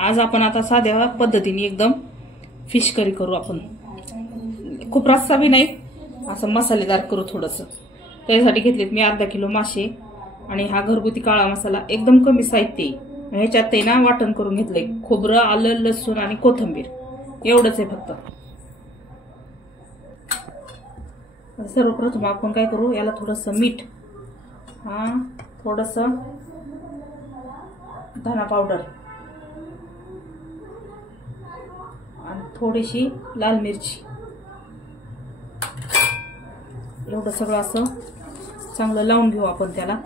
आज आपण आता साध्या पद्धतीने एकदम फिश करी करू आपण। खूप रस्सा बी नाही, असं मसालेदार करू थोडंसं। त्यासाठी घेतलेत मी अर्धा किलो मासे आणि हा घरगुती काळा मसाला एकदम कमी साहित्य आहे। ह्याच्यात ते ना वाटण करून घेतलंय, खोबरं, आलं, लसूण आणि कोथिंबीर एवढंच आहे फक्त। सर्वप्रथम आपण काय करू, याला थोडंसं मीठ, थोडंसं धना पावडर आणि थोडीशी लाल मिरची, एवढं सगळं असं चांगलं लावून घेऊ आपण त्याला।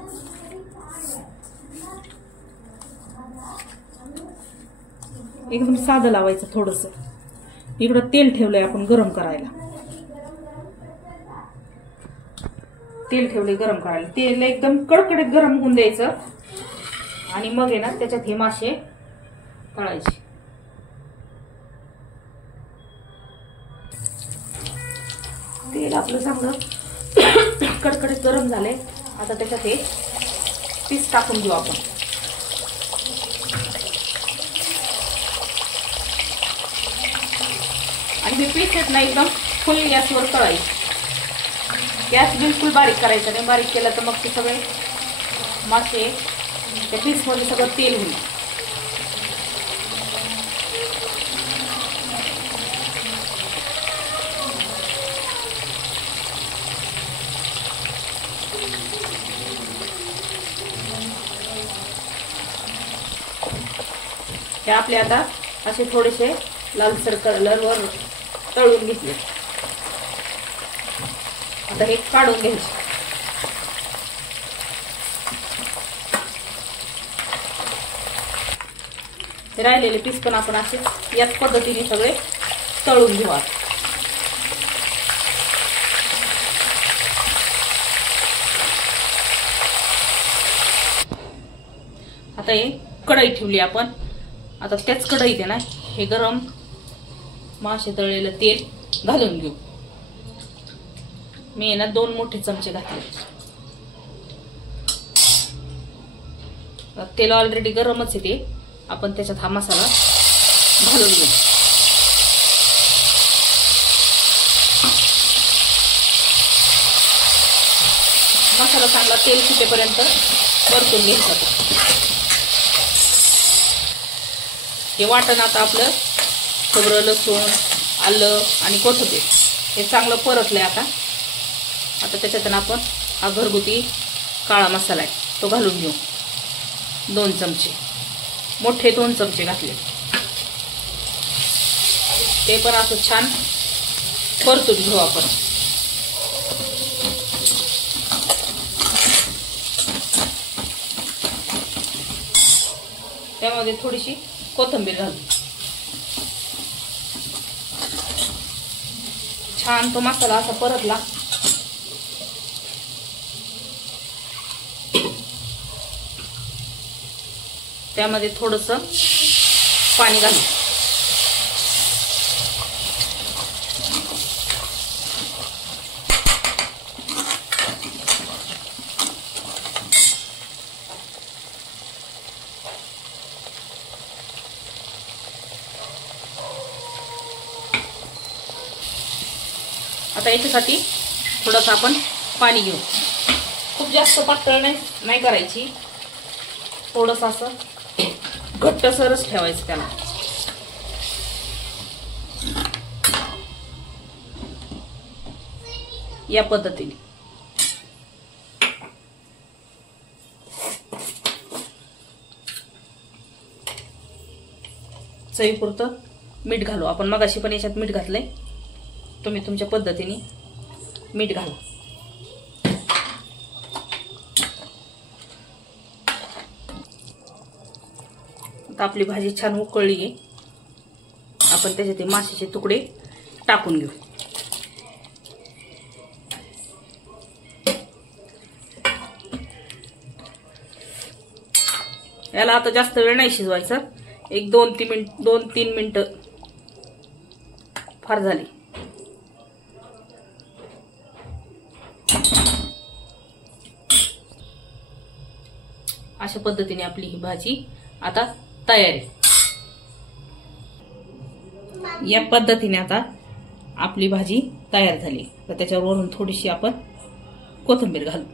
एकदम साधं लावायचं थोडंसं। इकडं तेल ठेवलंय आपण गरम करायला, तेल ठेवले गरम करायला। तेल एकदम कडकडीत गरम होऊन द्यायचं आणि मग आहे ना त्याच्यात हे मासे तळायचे। तेल आपलं चांगलं कडकडीत गरम झाले, आता त्याच्यात हे पीस टाकून घेऊ आपण। आणि हे पीस आहेत ना एकदम फुल गॅसवर तळायचे। गॅस बिलकुल बारीक करायचा नाही, बारीक केला तर मग ते सगळे मासे त्या पीस मध्ये सगळं तेल होईल। हे आपले आता असे थोडेसे लालसर कलरवर तळून घेतले। आता हे काढून घ्यायचे। राहिलेले पीस पण आपण असे याच पद्धतीने सगळे तळून घेऊ। आता हे कढई ठेवली आपण, आता त्याच कढईत आहे ना हे गरम मासे तळलेलं तेल घालून घेऊ। मी ना 2 मोठे चमचे घातले। तेल ऑलरेडी गरमच आहे ते, आपण त्याच्यात हा मसाला घालून घेऊ। मसाला चांगला तेल सुटेपर्यंत परतून घ्यायचा। हे वाटण आता आपलं खोबरं, लसूण, आलं आणि कोथिंबीर हे चांगलं परतलंय आता त्याच्यात आपण हा घरगुती काळा मसाला आहे तो घालून घेऊ। 2 चमचे, मोठे 2 चमचे घातले। ते पण असं छान परतून घेऊ आपण। त्यामध्ये थोडीशी कोथिंबीर घालू। छान तो मसाला असा परतला। त्यामध्ये थोडंसं पाणी घालू। आता याच्यासाठी थोडंसं आपण पाणी घेऊ। खूप जास्त पातळ नाही करायची, थोडंसं असं घट्टसरच ठेवायचं त्याला। या पद्धतीने चवीपुरतं मीठ घालू आपण। मगाशी पण याच्यात मीठ घातलंय, तुम्ही तुमच्या पद्धतीने मीठ घाला। आता आपली भाजी छान उकळली आहे, आपण त्याच्यात ते माशाचे तुकडे टाकून घेऊ। याला आता जास्त वेळ नाही शिजवायचा, एक 2-3 मिनिटं फार झाली। अशा पद्धतीने आपली ही भाजी आता तयार आहे। या पद्धतीने आता आपली भाजी तयार झाली. तर त्याच्यावरून थोडीशी आपण कोथिंबीर घालू.